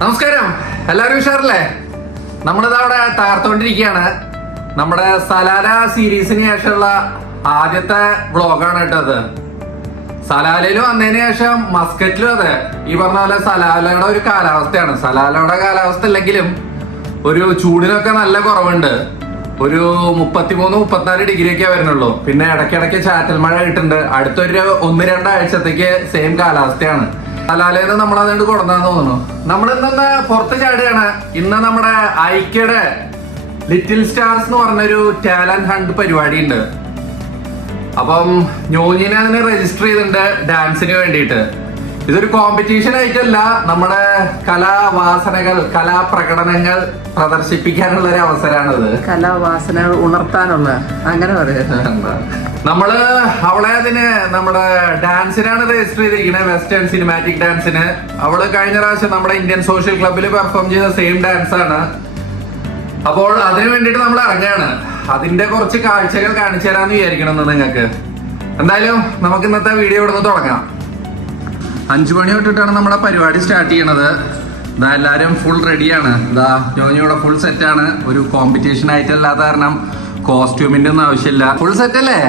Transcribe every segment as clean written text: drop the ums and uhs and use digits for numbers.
നമസ്കാരം, എല്ലാവരും ഉഷാറല്ലേ? നമ്മളിത് അവിടെ തകർത്തോണ്ടിരിക്കുകയാണ്. നമ്മുടെ സലാല സീരീസിന് ശേഷമുള്ള ആദ്യത്തെ വ്ളോഗാണ് കേട്ടത്. സലാലയിൽ വന്നതിന് ശേഷം മസ്കറ്റിലും അതെ, ഈ പറഞ്ഞ പോലെ സലാലയുടെ ഒരു കാലാവസ്ഥയാണ്. സലാലയുടെ കാലാവസ്ഥ ഇല്ലെങ്കിലും ഒരു ചൂടിനൊക്കെ നല്ല കുറവുണ്ട്. ഒരു 33-34 ഡിഗ്രി ഒക്കെ വരുന്നുള്ളൂ. പിന്നെ ഇടയ്ക്കിടയ്ക്ക് ചാറ്റൽ മഴ കിട്ടുന്നുണ്ട്. അടുത്തൊരു 1-2 ആഴ്ചത്തേക്ക് സെയിം കാലാവസ്ഥയാണ്. സലാലയിൽ നമ്മൾ അതുകൊണ്ട് കൊടുന്നാന്ന് തോന്നുന്നു. നമ്മൾ ഇന്ന് പുറത്ത് ചാടുകയാണ്. ഇന്ന് നമ്മുടെ ഐക്യയുടെ ലിറ്റിൽ സ്റ്റാർസ് എന്ന് പറഞ്ഞൊരു ടാലന്റ് ഹണ്ട് പരിപാടി ഉണ്ട്. അപ്പം ഞോഞ്ഞിനെ അതിന് രജിസ്റ്റർ ചെയ്തിട്ടുണ്ട് ഡാൻസിന് വേണ്ടിയിട്ട്. ഇതൊരു കോമ്പറ്റീഷൻ ആയിട്ടല്ല, നമ്മുടെ കലാവാസനകൾ, കലാപ്രകടനങ്ങൾ പ്രദർശിപ്പിക്കാനുള്ള ഒരു അവസരമാണിത്. കലാവാസനകൾ ഉണർത്താനുള്ള, അങ്ങനെ പറയുന്നത്. നമ്മള് അവളെ അതിന് നമ്മുടെ ഡാൻസിനാണ് രജിസ്റ്റർ ചെയ്തിരിക്കുന്നത്, വെസ്റ്റേൺ സിനിമാറ്റിക് ഡാൻസിന്. അവള് കഴിഞ്ഞ പ്രാവശ്യം നമ്മുടെ ഇന്ത്യൻ സോഷ്യൽ ക്ലബ്ബിൽ പെർഫോം ചെയ്ത സെയിം ഡാൻസ് ആണ്. അപ്പോൾ അതിനു വേണ്ടിയിട്ട് നമ്മൾ ഇറങ്ങുകയാണ്. അതിന്റെ കുറച്ച് കാഴ്ചകൾ കാണിച്ചു തരാന്ന് വിചാരിക്കണം നിങ്ങൾക്ക്. എന്തായാലും നമുക്ക് ഇന്നത്തെ വീഡിയോ ഇവിടെ നിന്ന് തുടങ്ങാം. 5 മണി തൊട്ടിട്ടാണ് നമ്മുടെ പരിപാടി സ്റ്റാർട്ട് ചെയ്യണത്. ഇതാ എല്ലാരും ഫുൾ റെഡിയാണ്. ഇതാ ഞോഞ്ഞിയുടെ ഫുൾ സെറ്റാണ്. ഒരു കോമ്പറ്റീഷൻ ആയിട്ടല്ലാത്ത കാരണം കോസ്റ്റ്യൂമിന്റെ ഒന്നും ആവശ്യമില്ല. ഫുൾ സെറ്റ് അല്ലേ?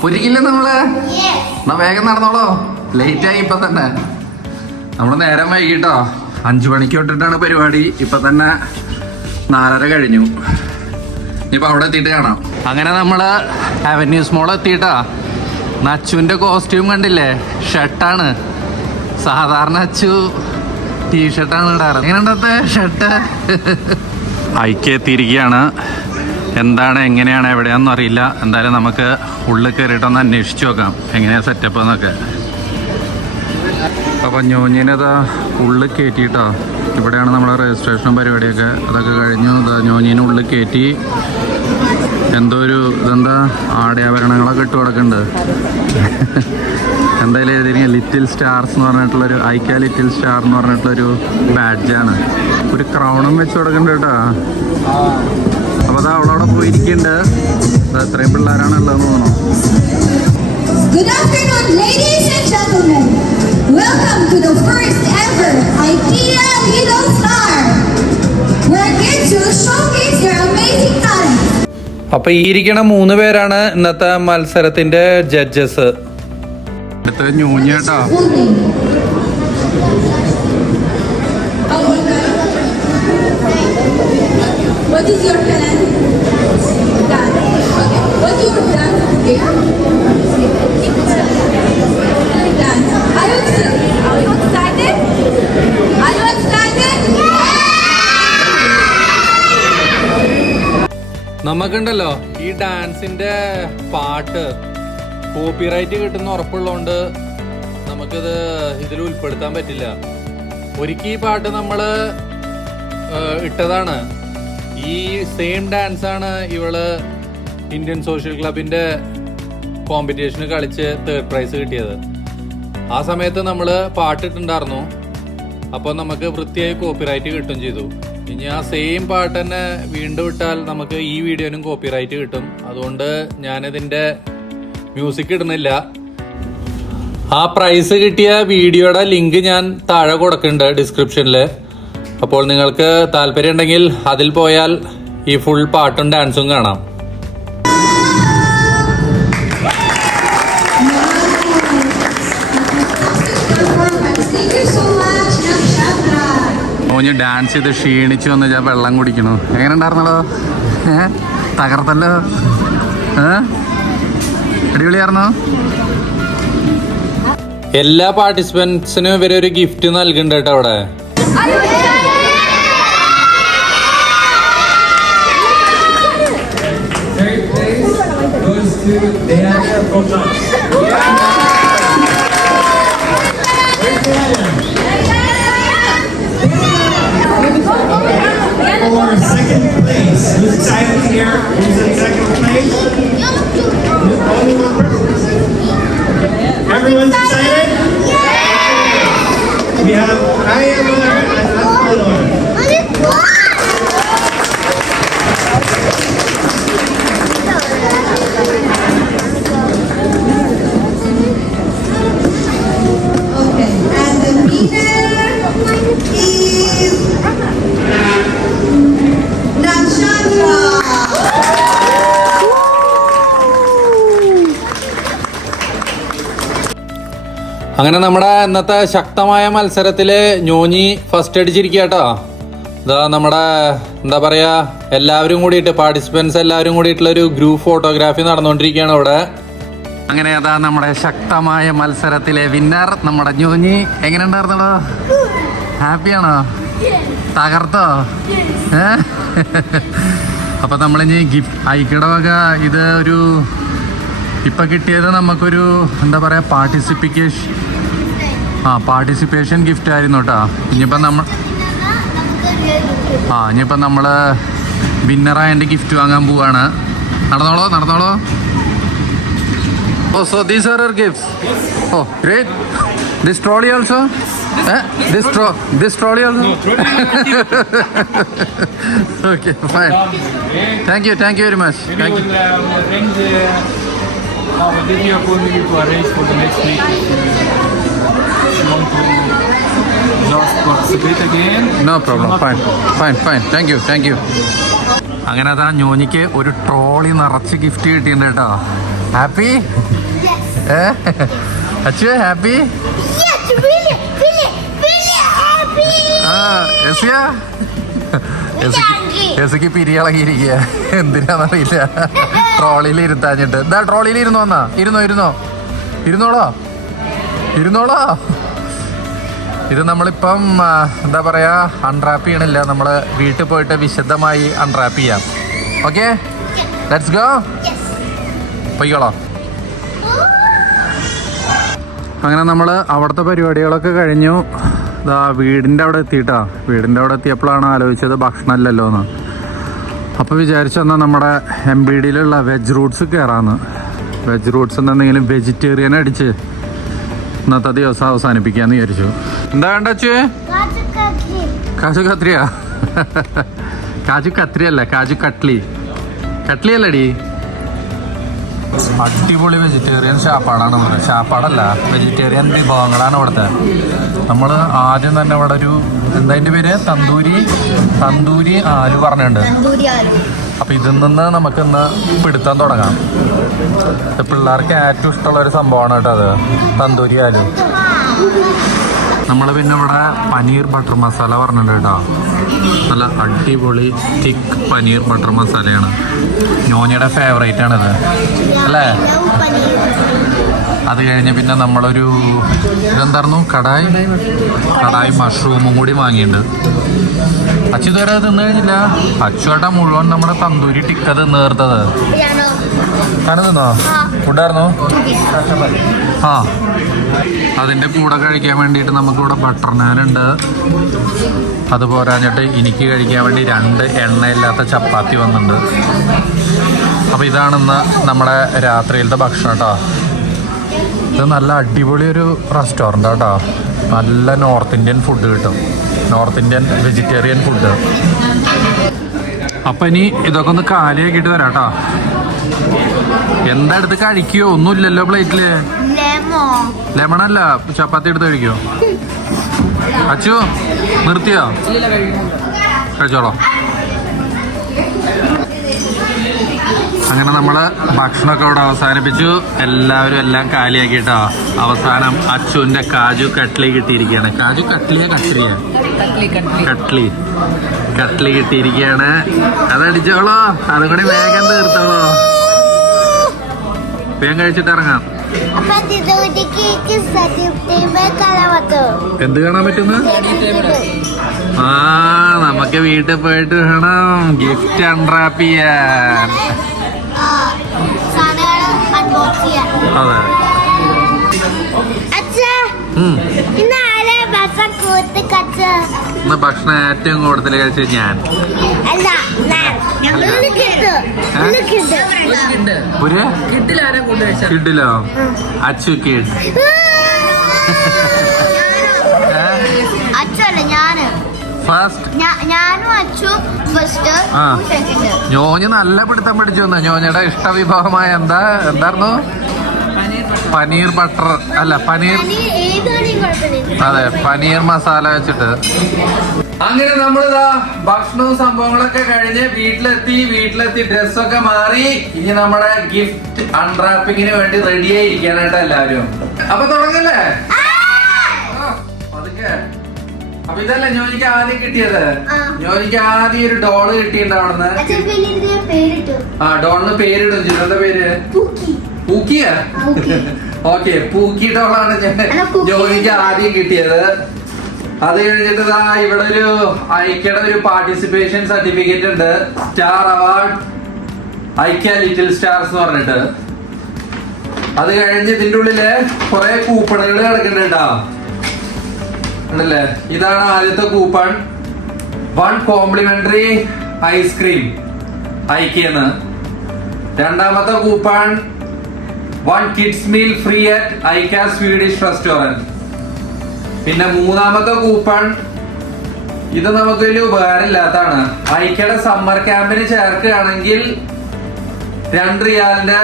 പൊരിക്കില്ല നമ്മള്? എന്നാ വേഗം നടന്നോളോ, ലേറ്റ് ആയി ഇപ്പൊ തന്നെ. നമ്മള് നേരം വൈകിട്ടോ. 5 മണിക്ക് തൊട്ടിട്ടാണ് പരിപാടി. ഇപ്പൊ തന്നെ 4:30 കഴിഞ്ഞു. ഇനിയിപ്പോ അവിടെ എത്തിയിട്ട് കാണാം. അങ്ങനെ നമ്മള് അവന്യൂസ് മോൾ എത്തിയിട്ടാ. അച്ചുവിന്റെ കോസ്റ്റ്യൂം കണ്ടില്ലേ? ഷർട്ടാണ്. സാധാരണ അച്ചു ടീഷർട്ടാണ് ഇടാറ്. എങ്ങനെയുണ്ടത്തെ ഷർട്ട്? ഐക്യ എത്തിയിരിക്കുകയാണ്. എന്താണ്, എങ്ങനെയാണ്, എവിടെയാണെന്നും അറിയില്ല. എന്തായാലും നമുക്ക് ഉള്ളിൽ കയറിയിട്ടൊന്ന് അന്വേഷിച്ച് നോക്കാം എങ്ങനെയാ സെറ്റപ്പ് എന്നൊക്കെ. അപ്പം ഞോഞ്ഞിനതാ ഉള്ളിൽ കയറ്റിയിട്ടോ. ഇവിടെയാണ് നമ്മളെ രജിസ്ട്രേഷൻ പരിപാടിയൊക്കെ. അതൊക്കെ കഴിഞ്ഞു. ഞോഞ്ഞിനെ ഉള്ളിൽ കയറ്റി. എന്തോ ഒരു ഇതെന്താ ആടയാഭരണങ്ങളൊക്കെ ഇട്ട് കൊടുക്കുന്നുണ്ട്. എന്തായാലും എഴുതിയിരിക്കുക ലിറ്റിൽ സ്റ്റാർസ് എന്ന് പറഞ്ഞിട്ടുള്ളൊരു, ഐക്യ ലിറ്റിൽ സ്റ്റാർ എന്ന് പറഞ്ഞിട്ടുള്ളൊരു ബാഡ്ജാണ്. ഒരു ക്രൗണും വെച്ച് കൊടുക്കുന്നുണ്ട് കേട്ടോ. അപ്പോൾ അത് അവളവിടെ പോയിരിക്കുന്നുണ്ട്. എത്രയും പിള്ളേരാണുള്ളതെന്ന് തോന്നുന്നു. Good afternoon, ladies and gentlemen. Welcome to the first ever IKEA Little Star. We're here to showcase your amazing talent. അപ്പൊ ഈ ഇരിക്കണ 3 പേരാണ് ഇന്നത്തെ മത്സരത്തിന്റെ ജഡ്ജസ്. അടുത്തത് ഞൂഞ്ഞ കേട്ടോ. What is your talent? Dance. Okay. What you dance today? Dance. Are you excited? Are you excited? നമുക്കുണ്ടല്ലോ ഈ ഡാൻസിന്റെ പാട്ട് കോപ്പിറൈറ്റ് കിട്ടുന്ന ഉറപ്പുള്ളതുകൊണ്ട് നമുക്കിത് ഇതിൽ ഉൾപ്പെടുത്താൻ പറ്റില്ല. ഒരിക്കൽ ഈ പാട്ട് നമ്മള് ഇട്ടതാണ്. ഈ സെയിം ഡാൻസാണ് ഇവള് ഇന്ത്യൻ സോഷ്യൽ ക്ലബിന്റെ കോമ്പറ്റീഷന് കളിച്ച് 3rd പ്രൈസ് കിട്ടിയത്. ആ സമയത്ത് നമ്മള് പാട്ടിട്ടുണ്ടായിരുന്നു. അപ്പോൾ നമുക്ക് വൃത്തിയായി കോപ്പിറൈറ്റ് കിട്ടും ചെയ്തു. ഇനി ആ സെയിം പാട്ട് തന്നെ വീണ്ടും ഇട്ടാൽ നമുക്ക് ഈ വീഡിയോനും കോപ്പിറൈറ്റ് കിട്ടും. അതുകൊണ്ട് ഞാനിതിന്റെ മ്യൂസിക് ഇടുന്നില്ല. ആ പ്രൈസ് കിട്ടിയ വീഡിയോയുടെ ലിങ്ക് ഞാൻ താഴെ കൊടുക്കുന്നുണ്ട് ഡിസ്ക്രിപ്ഷനിൽ. അപ്പോൾ നിങ്ങൾക്ക് താല്പര്യം ഉണ്ടെങ്കിൽ അതിൽ പോയാൽ ഈ ഫുൾ പാട്ടും ഡാൻസും കാണാം. ഓഞ്ഞ് ഡാൻസ് ചെയ്ത് ക്ഷീണിച്ചു വന്ന് ഞാൻ വെള്ളം കുടിക്കണു. എങ്ങനെ ഉണ്ടായിരുന്നല്ലോ? തകർത്തല്ലോ. അടിപൊളിയായിരുന്നോ? എല്ലാ പാർട്ടിസിപ്പൻസിനും ഇവര് ഒരു ഗിഫ്റ്റ് നൽകുന്നുണ്ട് കേട്ടോ അവിടെ. For second place. Who's excited here? Who's in second place? Only one person. Everyone's excited? We have Ayamar and Asmalor. Okay, and the winner is അങ്ങനെ നമ്മുടെ ഇന്നത്തെ ശക്തമായ മത്സരത്തില് ഞോഞ്ഞി ഫസ്റ്റ് അടിച്ചിരിക്കട്ടോ. ഇതാ നമ്മുടെ എന്താ പറയാ എല്ലാവരും കൂടിയിട്ട് പാർട്ടിസിപ്പൻസ് എല്ലാവരും കൂടിയിട്ടുള്ള ഒരു ഗ്രൂപ്പ് ഫോട്ടോഗ്രാഫി നടന്നുകൊണ്ടിരിക്കുകയാണ് ഇവിടെ. അങ്ങനെ അതാ നമ്മുടെ ശക്തമായ മത്സരത്തിലെ വിന്നർ നമ്മുടെ ഞോഞ്ഞി. എങ്ങനെ ഉണ്ടായിരുന്നോ? ഹാപ്പിയാണോ? തകർത്തോ? അപ്പൊ നമ്മളിനി ഗിഫ്റ്റ് ഐക്കയുടെ വക ഇത് ഒരു ഇപ്പൊ കിട്ടിയത് നമുക്കൊരു എന്താ പറയാ പാർട്ടിസിപ്പേഷൻ ഗിഫ്റ്റ് ആയിരുന്നു കേട്ടോ. ഇനിയിപ്പം നമ്മള് വിന്നറായതിന്റെ ഗിഫ്റ്റ് വാങ്ങാൻ പോവാണ്. നടന്നോളോ. Oh, so these are our gifts. Oh, great. This trolley also? This trolley also? Okay, fine. Thank you very much. Thank you. We'll arrange this year for you to arrange for the next week. You want to just participate again? No problem. Fine. Thank you. അങ്ങനെ അതാ ഞോനിക്ക് ഒരു trolley നിറച്ച് gift കിട്ടിയിട്ടുണ്ട് കേട്ടോ. Happy? Achu happy? എസിക്ക് പിരിയളകിയിരിക്കുക. എന്തിനാന്നറിയില്ല, ട്രോളിയിൽ ഇരുത്താഞ്ഞിട്ട്. എന്താ ട്രോളിയിൽ ഇരുന്നോളോ. ഇത് നമ്മളിപ്പം എന്താ പറയാ അൺറാപ്പ് ചെയ്യണില്ല, നമ്മള് വീട്ടിൽ പോയിട്ട് വിശദമായി അൺറാപ്പ് ചെയ്യാം. Okay, let's go. പോയിക്കോളോ. അങ്ങനെ നമ്മൾ അവിടുത്തെ പരിപാടികളൊക്കെ കഴിഞ്ഞു. വീടിൻ്റെ അവിടെ എത്തിയപ്പോഴാണ് ആലോചിച്ചത് ഭക്ഷണമല്ലല്ലോ എന്ന്. അപ്പോൾ വിചാരിച്ചെന്നാൽ നമ്മുടെ MBDയിലുള്ള വെജ് റൂട്ട്സ് കയറാമെന്ന്. വെജ് റൂട്ട്സ് എന്തെങ്കിലും വെജിറ്റേറിയൻ അടിച്ച് ഇന്നത്തെ ദിവസം അവസാനിപ്പിക്കാന്ന് വിചാരിച്ചു. എന്താ വേണ്ട അച്ചു? കാജു കത്രിയല്ല, കാജു കട്ട്ലി അല്ലടി. അടിപൊളി വെജിറ്റേറിയൻ ഷാപ്പാടല്ല വെജിറ്റേറിയൻ വിഭവങ്ങളാണ് ഇവിടുത്തെ. നമ്മൾ ആദ്യം തന്നെ ഇവിടെ ഒരു എന്താ അതിൻ്റെ പേര്, തന്തൂരി ആലു പറഞ്ഞിട്ടുണ്ട്. അപ്പം ഇതിൽ നിന്ന് നമുക്കിന്ന് പിടുത്തം തുടങ്ങാം. പിള്ളേർക്ക് ഏറ്റവും ഇഷ്ടമുള്ള ഒരു സംഭവമാണ് കേട്ടോ അത്, തന്തൂരി ആലു. നമ്മൾ പിന്നെ ഇവിടെ പനീർ ബട്ടർ മസാല പറഞ്ഞിട്ടുണ്ട് കേട്ടോ. നല്ല അടിപൊളി തിക്ക് പനീർ ബട്ടർ മസാലയാണ്. ഞോനിയുടെ ഫേവറേറ്റ് ആണിത് അല്ലേ? അത് കഴിഞ്ഞ് പിന്നെ നമ്മളൊരു ഇതെന്തായിരുന്നു, കടായി മഷ്റൂമും കൂടി വാങ്ങിയിട്ടുണ്ട്. അച്ചു ഇതുവരെ തിന്നു കഴിഞ്ഞില്ല. അച്ചുവേട്ടാ മുഴുവൻ നമ്മുടെ തന്തൂരി ടിക്ക തിന്നേർത്തത്. കാരണം തിന്നോ? ഫുഡായിരുന്നു. അതിൻ്റെ കൂടെ കഴിക്കാൻ വേണ്ടിയിട്ട് നമുക്കിവിടെ ബട്ടർ നാനുണ്ട്. അത് പോരാഞ്ഞിട്ട് എനിക്ക് കഴിക്കാൻ വേണ്ടി 2 എണ്ണയില്ലാത്ത ചപ്പാത്തി വന്നിട്ടുണ്ട്. അപ്പോൾ ഇതാണിന്ന് നമ്മുടെ രാത്രിയിലത്തെ ഭക്ഷണം കേട്ടോ. ഇത് നല്ല അടിപൊളി ഒരു റെസ്റ്റോറൻ്റ് കേട്ടോ. നല്ല നോർത്ത് ഇന്ത്യൻ ഫുഡ് കിട്ടും, നോർത്ത് ഇന്ത്യൻ വെജിറ്റേറിയൻ ഫുഡ്. അപ്പം ഇനി ഇതൊക്കെ ഒന്ന് കാലിയാക്കിയിട്ട് വരാം കേട്ടോ. എന്താ എടുത്ത് കഴിക്കുവോ? ഒന്നുമില്ലല്ലോ പ്ലേറ്റില്. ലെമണല്ല, ചപ്പാത്തി എടുത്ത് കഴിക്കുവോ? അച്ചു നിർത്തിയോ? കഴിച്ചോളോ. അങ്ങനെ നമ്മള് ഭക്ഷണമൊക്കെ ഇവിടെ അവസാനിപ്പിച്ചു. എല്ലാവരും എല്ലാം കാലിയാക്കിട്ടോ. അവസാനം അച്ചുവിന്റെ കാജു കട്ട്ലി കിട്ടിയിരിക്കുകയാണ്. കാജു കട്ട്ലി കിട്ടിയിരിക്കുകയാണ്. അതടിച്ചോളോ, അതും കൂടി വേഗം തീർത്തോളോ. വേഗം കഴിച്ചിട്ട് ഇറങ്ങാം. എന്ത് കാണാൻ പറ്റുന്ന? നമുക്ക് വീട്ടിൽ പോയിട്ട് വേണം ഗിഫ്റ്റ് അൺറാപ്പ് ചെയ്യാൻ. അതെ. ഇന്ന് ഭക്ഷണം ഏറ്റവും കൂടുതൽ കഴിച്ചത് ഞാൻ. കിഡിലോ? അച്ചു കിഡ്. ഞോഞ്ഞ് നല്ല പിടുത്തം പിടിച്ചു വന്ന. ഞോഞ്ഞയുടെ ഇഷ്ടവിഭവമായ എന്തായിരുന്നു? പനീർ ബട്ടർ അല്ല, പനീർ മസാല വെച്ചിട്ട്. അങ്ങനെ നമ്മളിതാ ഭക്ഷണവും സംഭവങ്ങളൊക്കെ കഴിഞ്ഞ് വീട്ടിലെത്തി ഡ്രസ്സൊക്കെ മാറി. ഇനി നമ്മുടെ ഗിഫ്റ്റ് അൺറാപ്പിങ്ങിന് വേണ്ടി റെഡി ആയിരിക്കാനായിട്ട് എല്ലാവരും. അപ്പൊ തുടങ്ങല്ലേ? ഓക്കെ, അപ്പൊ ഇതല്ലേ ഞോനിക്ക് ആദ്യം കിട്ടിയത്. ആ. ഞോനിക്ക് ആദ്യം ഒരു ഡോള് കിട്ടിയിട്ടുണ്ട് അവിടുന്ന്. അച്ഛൻ പിന്നെ ഇതിന് പേരിട്ടു. ആ ഡോളിന് പേരിടും. ജിനോന്റെ പേര് പൂക്കി. പൂക്കിയാ? പൂക്കി. ഓക്കെ, പൂക്കി ഡോളാണ് അല്ല, പൂക്കി. ജോലിക്ക് ആദ്യം കിട്ടിയത്. അത് കഴിഞ്ഞിട്ട് ഇവിടെ ഒരു ഐക്യയുടെ ഒരു പാർട്ടിസിപ്പേഷൻ സർട്ടിഫിക്കറ്റ് ഉണ്ട്. സ്റ്റാർ അവാർഡ് ഐക്യ ലിറ്റിൽ സ്റ്റാർസ് എന്ന് പറഞ്ഞിട്ട്. അത് കഴിഞ്ഞ് ഇതിന്റെ ഉള്ളില് കുറെ കൂപ്പണുകൾ കിടക്കുന്നുണ്ടാ ഉണ്ടല്ലേ. ഇതാണ് ആദ്യത്തെ കൂപ്പൺ. 1 കോംപ്ലിമെന്ററി ഐസ്ക്രീം ഐക്യെന്ന്. രണ്ടാമത്തെ coupon 1 kids meal free at IKEA Swedish restaurant. പിന്നെ മൂന്നാമത്തെ കൂപ്പൺ ഇത് നമുക്ക് വലിയ ഉപകാരമില്ലാത്തതാണ്. ഐക്യയുടെ സമ്മർ ക്യാമ്പിന് ചേർക്കുകയാണെങ്കിൽ 2 റിയാലിന്റെ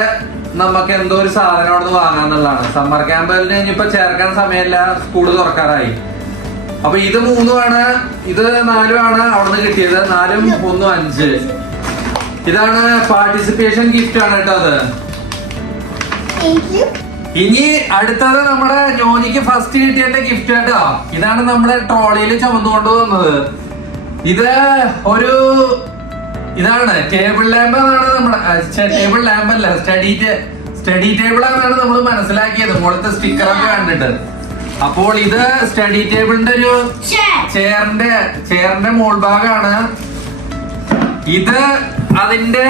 നമുക്ക് എന്തോ ഒരു സാധനം അവിടെ നിന്ന് വാങ്ങാന്നുള്ളതാണ്. സമ്മർ ക്യാമ്പിന് ഇനിയിപ്പോ ചേർക്കാൻ സമയമില്ല, സ്കൂള് തുറക്കാറായി. അപ്പൊ ഇത് 3 ഇത് 4 അവിടുന്ന് കിട്ടിയത്. 4 1 5. ഇതാണ് പാർട്ടിസിപ്പേഷൻ ഗിഫ്റ്റ് ആണ് കേട്ടോ അത്. Thank you. ഇനി അടുത്തത് നമ്മുടെ ഞോനിക്ക് ഫസ്റ്റ് കിട്ടിയതിന്റെ ഗിഫ്റ്റ് കേട്ടോ. ഇതാണ് നമ്മുടെ ട്രോളിയിൽ ചുമന്നുകൊണ്ട് വന്നത്. ഇത് ഇതാണ് ടേബിൾ ലാമ്പ് എന്നാണ് നമ്മുടെ ടേബിൾ ലാമ്പ് അല്ല, സ്റ്റഡി ടേബിൾ എന്നാണ് നമ്മൾ മനസ്സിലാക്കിയത് മുകളത്തെ സ്റ്റിക്കറൊക്കെ കണ്ടിട്ട്. അപ്പോൾ ഇത് സ്റ്റഡി ടേബിളിന്റെ ഒരു ചെയറിന്റെ മോൾഭാഗമാണ്. ഇത് അതിന്റെ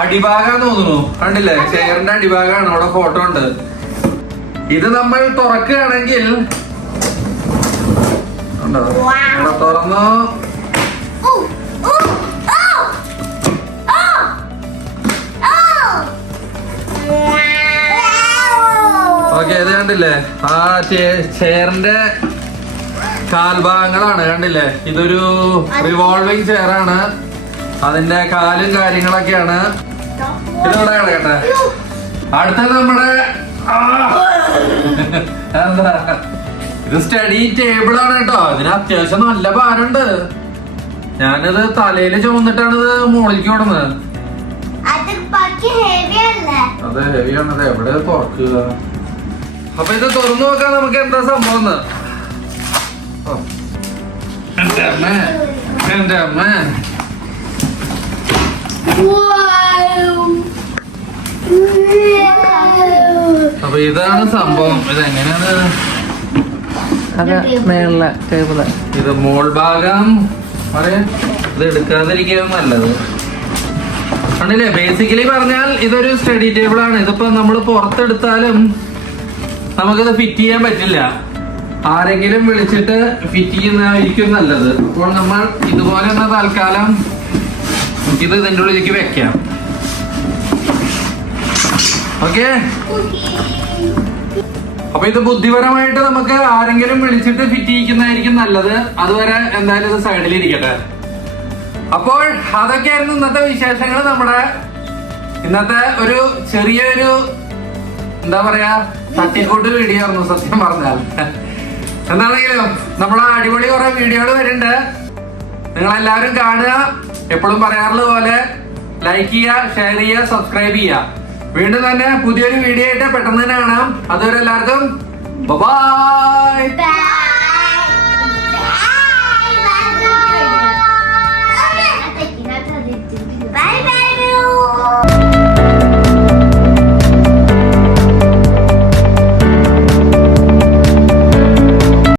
അടിഭാഗം തോന്നുന്നു, കണ്ടില്ലേ? ചെയറിന്റെ അടിഭാഗമാണ്. അവിടെ ഫോട്ടോ ഉണ്ട്. ഇത് നമ്മൾ തുറക്കുകയാണെങ്കിൽ ഇവിടെ തുറന്നു. ഓക്കെ, ഇത് കണ്ടില്ലേ? ആ ചെയറിന്റെ കാൽഭാഗങ്ങളാണ്, കണ്ടില്ലേ? ഇതൊരു റിവോൾവിംഗ് ചെയറാണ്. അതിന്റെ കാലും കാര്യങ്ങളൊക്കെയാണ്. ഇതിവിടെ കിടക്കട്ടെ. അടുത്തത് നമ്മുടെ എന്താ, ഇത് സ്റ്റഡി ടേബിൾ ആണ് കേട്ടോ. ഇതിന് അത്യാവശ്യം നല്ല ഭാരമുണ്ട്. ഞാനിത് തലയില് ചുമന്നിട്ടാണ് ഇത് മുകളിലേക്ക് ഓടുന്നത്. അതെ, ഹെവിയാണത്. എവിടെ തുറക്കുക? അപ്പൊ ഇത് തുറന്നു നോക്കാം നമുക്ക് എന്താ സംഭവം. എന്റെ അമ്മ, അപ്പൊ ഇതാണ് സംഭവം. ഇതെങ്ങനെയാണ്? അത് മേളിലെ ടേബിള്. ഇത് മോൾ ഭാഗം ഇത് എടുക്കാതിരിക്കുക നല്ലത്. ആണല്ലേ? ബേസിക്കലി പറഞ്ഞാൽ ഇതൊരു സ്റ്റഡി ടേബിൾ ആണ്. ഇതിപ്പോ നമ്മൾ പുറത്തെടുത്താലും നമുക്കിത് ഫിറ്റ് ചെയ്യാൻ പറ്റില്ല. ആരെങ്കിലും വിളിച്ചിട്ട് ഫിറ്റ് ചെയ്യുന്നതായിരിക്കും നല്ലത്. അപ്പോൾ നമ്മൾ ഇതുപോലെ തന്നെ തൽക്കാലം ഇത് ഇതിൻ്റെ ഉള്ളിലേക്ക് വെക്കാം. ഓക്കെ, അപ്പൊ ഇത് ബുദ്ധിപരമായിട്ട് നമുക്ക് ആരെങ്കിലും വിളിച്ചിട്ട് ഫിറ്റ് ചെയ്യിക്കുന്നതായിരിക്കും നല്ലത്. അതുവരെ എന്തായാലും ഇത് സൈഡിൽ ഇരിക്കട്ടെ. അപ്പോൾ അതൊക്കെയായിരുന്നു ഇന്നത്തെ വിശേഷങ്ങൾ. നമ്മുടെ ഇന്നത്തെ ഒരു ചെറിയൊരു എന്താ പറയാ തട്ടിക്കൂട്ട് വീഡിയോ ആയിരുന്നു സത്യം പറഞ്ഞാൽ. എന്താണെങ്കിലും നമ്മളെ അടിപൊളി കുറെ വീഡിയോകൾ വരുന്നുണ്ട്. നിങ്ങളെല്ലാവരും കാണുക. എപ്പോഴും പറയാറുള്ളത് പോലെ ലൈക്ക് ചെയ്യുക, ഷെയർ ചെയ്യുക, സബ്സ്ക്രൈബ് ചെയ്യുക. വീണ്ടും തന്നെ പുതിയൊരു വീഡിയോ ആയിട്ട് പെട്ടെന്ന് തന്നെ കാണാം. അതുവരെ എല്ലാവർക്കും ബൈ.